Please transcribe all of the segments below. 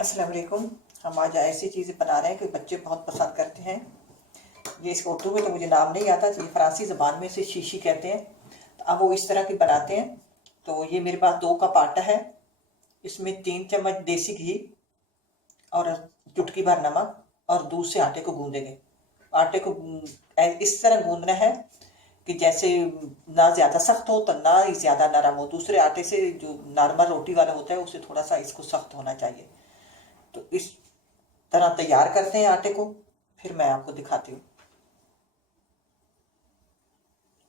अस्सलाम वालेकुम। हम आज ऐसी चीज़ें बना रहे हैं कि बच्चे बहुत पसंद करते हैं। ये इसको उर्दू में तो मुझे नाम नहीं आता, ये फ़रांसी ज़बान में इसे शीशी कहते हैं। तो अब वो इस तरह की बनाते हैं। तो ये मेरे पास 2 कप आटा है, इसमें 3 चम्मच देसी घी और चुटकी भर नमक और दूध से आटे को गूँदेंगे। आटे को इस तरह गूँदना है कि जैसे ना ज़्यादा सख्त हो तो ना ही ज़्यादा नरम हो। दूसरे आटे से जो नॉर्मल रोटी वाला होता है उससे थोड़ा सा इसको सख्त होना चाहिए। तो इस तरह तैयार करते हैं आटे को, फिर मैं आपको दिखाती हूँ।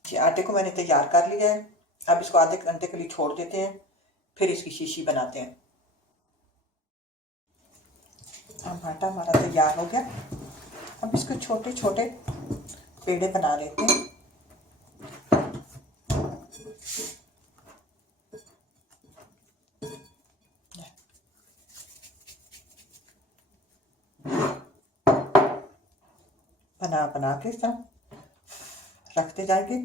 जी, आटे को मैंने तैयार कर लिया है। अब इसको आधे घंटे के लिए छोड़ देते हैं, फिर इसकी शीशी बनाते हैं। अब आटा हमारा तैयार हो गया। अब इसको छोटे छोटे पेड़े बना लेते हैं। बना बना के सब रखते जाएंगे।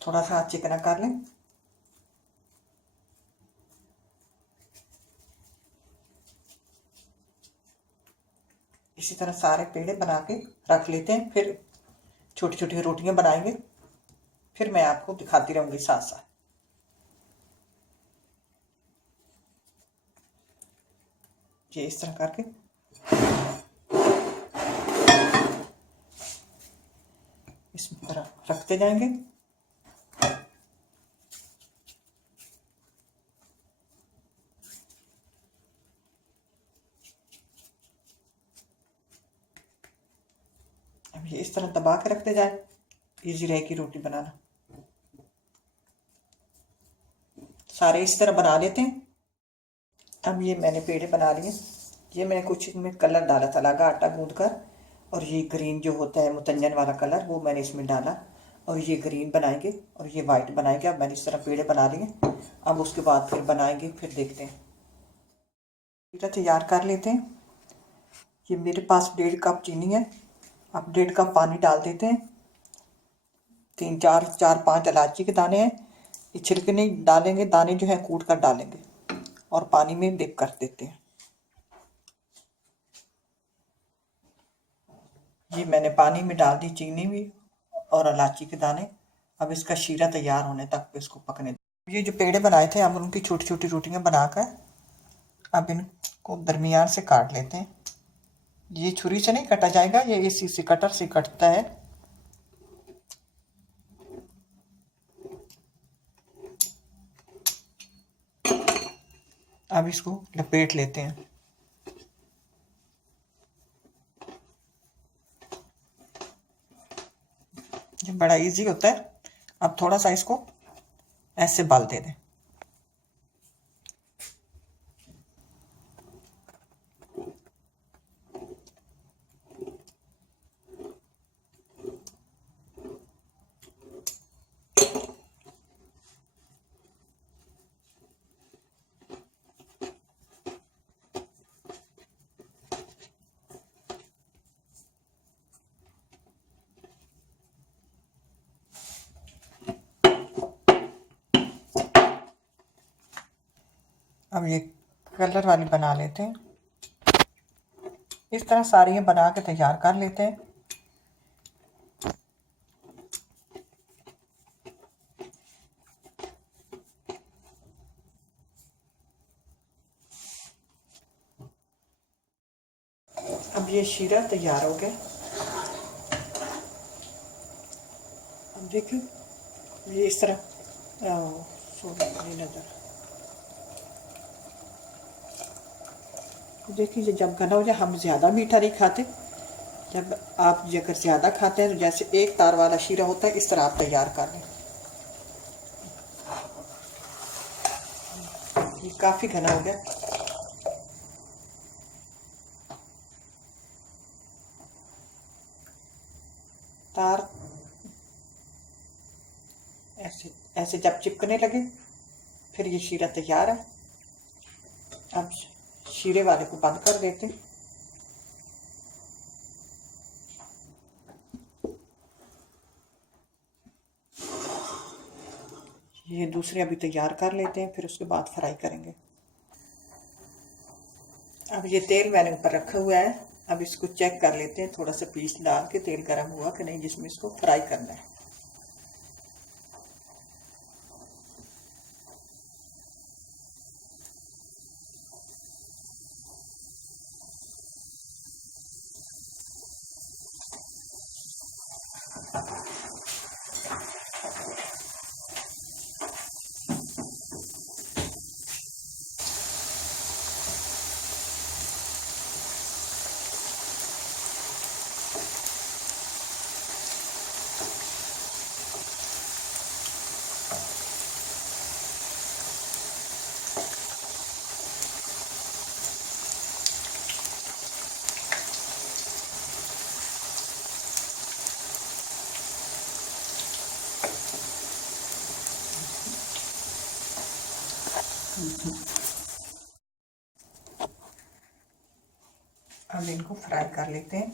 थोड़ा सा चिकना कर लें। इसी तरह सारे पेड़े बना के रख लेते हैं, फिर छोटी छोटी रोटियां बनाएंगे, फिर मैं आपको दिखाती रहूंगी साथ साथ। ये इस तरह करके इस तरह रखते जाएंगे। अब ये इस तरह दबा के रखते जाए, इजी रहेगी रोटी बनाना। सारे इस तरह बना लेते हैं। अब ये मैंने पेड़े बना लिए। ये मैंने कुछ इसमें कलर डाला था, लगा आटा गूंद कर, और ये ग्रीन जो होता है मुतंजन वाला कलर वो मैंने इसमें डाला, और ये ग्रीन बनाएंगे और ये वाइट बनाएंगे। अब मैंने इस तरह पेड़े बना लिए। अब उसके बाद फिर बनाएंगे, फिर देखते हैं। पेड़ा तैयार कर लेते हैं। ये मेरे पास 1.5 कप चीनी है। अब 1.5 कप पानी डाल देते हैं। 3 4 4 5 इलायची के दाने हैं। ये छिलके नहीं डालेंगे, दाने जो है कूट कर डालेंगे और पानी में डिप कर देते हैं। ये मैंने पानी में डाल दी चीनी भी और इलायची के दाने। अब इसका शीरा तैयार होने तक इसको पकने दें। ये जो पेड़े बनाए थे अब उनकी छोटी छोटी रोटियां बनाकर अब इनको दरमियान से काट लेते हैं। ये छुरी से नहीं कटा जाएगा, ये इसी से कटर से कटता है। अब इसको लपेट लेते हैं। ये बड़ा इजी होता है। अब थोड़ा सा इसको ऐसे बाल दे दें। अब ये कलर वाली बना लेते हैं। इस तरह सारी बना के तैयार कर लेते हैं। अब ये शीरा तैयार हो गया। अब देखिए ये इस तरह नज़र देखिए, जब घना हो जाए, हम ज़्यादा मीठा नहीं खाते। जब आप अगर ज़्यादा खाते हैं तो जैसे एक तार वाला शीरा होता है इस तरह आप तैयार कर लें। ये काफ़ी घना हो गया। तार ऐसे ऐसे जब चिपकने लगे फिर ये शीरा तैयार है। अब शीरे वाले को बंद कर देते। ये दूसरे अभी तैयार कर लेते हैं, फिर उसके बाद फ्राई करेंगे। अब ये तेल मैंने ऊपर रखा हुआ है, अब इसको चेक कर लेते हैं, थोड़ा सा पीस डाल के तेल गर्म हुआ कि नहीं, जिसमें इसको फ्राई करना है। अब इनको फ्राई कर लेते हैं।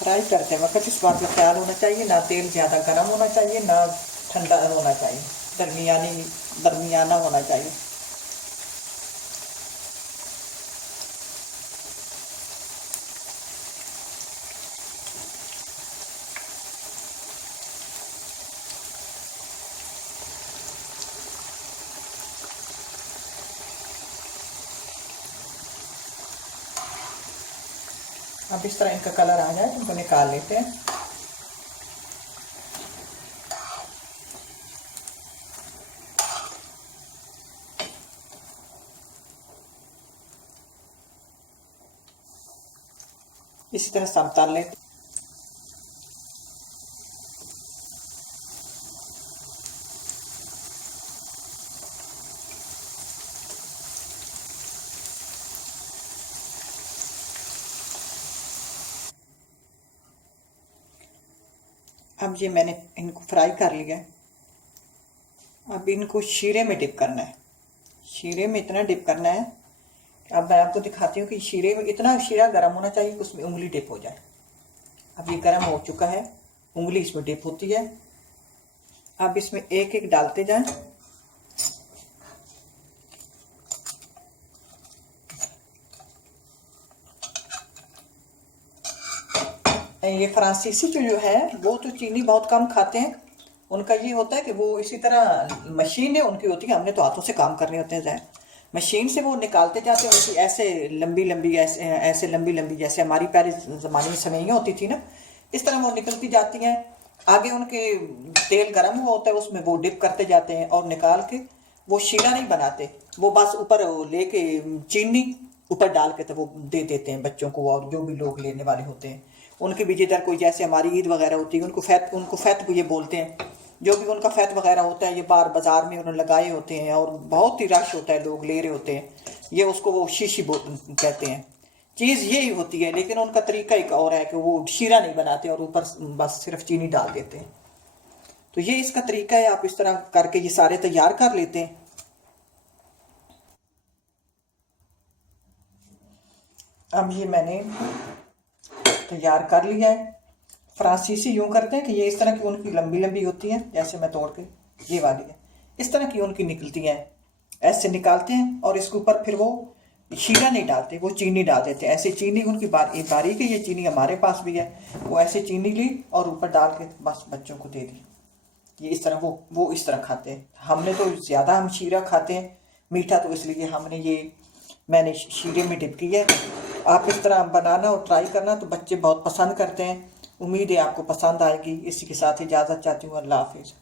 फ्राई करते वक्त इस बात का ख्याल होना चाहिए, ना तेल ज़्यादा गर्म होना चाहिए, ना ठंडा होना चाहिए, दरमियाना होना चाहिए। अब इस तरह इनका कलर आ जाए तो इनको निकाल लेते हैं। इसी तरह सब तल लेते। अब ये मैंने इनको फ्राई कर लिया है। अब इनको शीरे में डिप करना है। शीरे में इतना डिप करना है, अब मैं आपको दिखाती हूँ कि शीरे में इतना शीरा गर्म होना चाहिए कि उसमें उंगली डिप हो जाए। अब ये गर्म हो चुका है, उंगली इसमें डिप होती है। अब इसमें एक एक डालते जाएं। ये फ्रांसीसी जो है वो तो चीनी बहुत कम खाते हैं। उनका ये होता है कि वो इसी तरह मशीनें उनकी होती है, हमने तो हाथों से काम करने होते हैं। मशीन से वो निकालते जाते हैं, उनकी ऐसे लंबी लंबी ऐसे लंबी लंबी, जैसे हमारी पहले ज़माने में सेवइयाँ होती थी ना, इस तरह वो निकलती जाती हैं। आगे उनके तेल गर्म हुआ होता है, उसमें वो डिप करते जाते हैं और निकाल के वो शीरा नहीं बनाते, वो बस ऊपर लेके चीनी ऊपर डाल के तो वो दे देते हैं बच्चों को, और जो भी लोग लेने वाले होते हैं उनके भी जिधर कोई, जैसे हमारी ईद वगैरह होती है, उनको फैत ये बोलते हैं। जो भी उनका फैत वगैरह होता है, ये बाहर बाजार में उन्होंने लगाए होते हैं और बहुत ही रश होता है, लोग ले रहे होते हैं, ये उसको वो शीशी कहते हैं। चीज़ यही होती है, लेकिन उनका तरीका एक और है कि वो शीरा नहीं बनाते और ऊपर बस सिर्फ चीनी डाल देते हैं। तो ये इसका तरीका है, आप इस तरह करके ये सारे तैयार कर लेते हैं। अब ये मैंने तैयार कर लिया है। फ्रांसीसी यूँ करते हैं कि ये इस तरह की उनकी लंबी लंबी होती हैं, जैसे मैं तोड़ के ये वाली है, इस तरह की उनकी निकलती हैं, ऐसे निकालते हैं और इसके ऊपर फिर वो शीरा नहीं डालते, वो चीनी डाल देते हैं। ऐसे चीनी उनकी बारीक है, ये चीनी हमारे पास भी है, वो ऐसे चीनी ली और ऊपर डाल के बस बच्चों को दे दी। ये इस तरह वो इस तरह खाते हैं। हमने तो ज़्यादा हम शीरा खाते हैं मीठा, तो इसलिए हमने मैंने शीरे में डिप किया है। आप इस तरह बनाना और ट्राई करना, तो बच्चे बहुत पसंद करते हैं। उम्मीद है आपको पसंद आएगी। इसी के साथ इजाज़त चाहती हूँ। अल्लाह हाफिज़।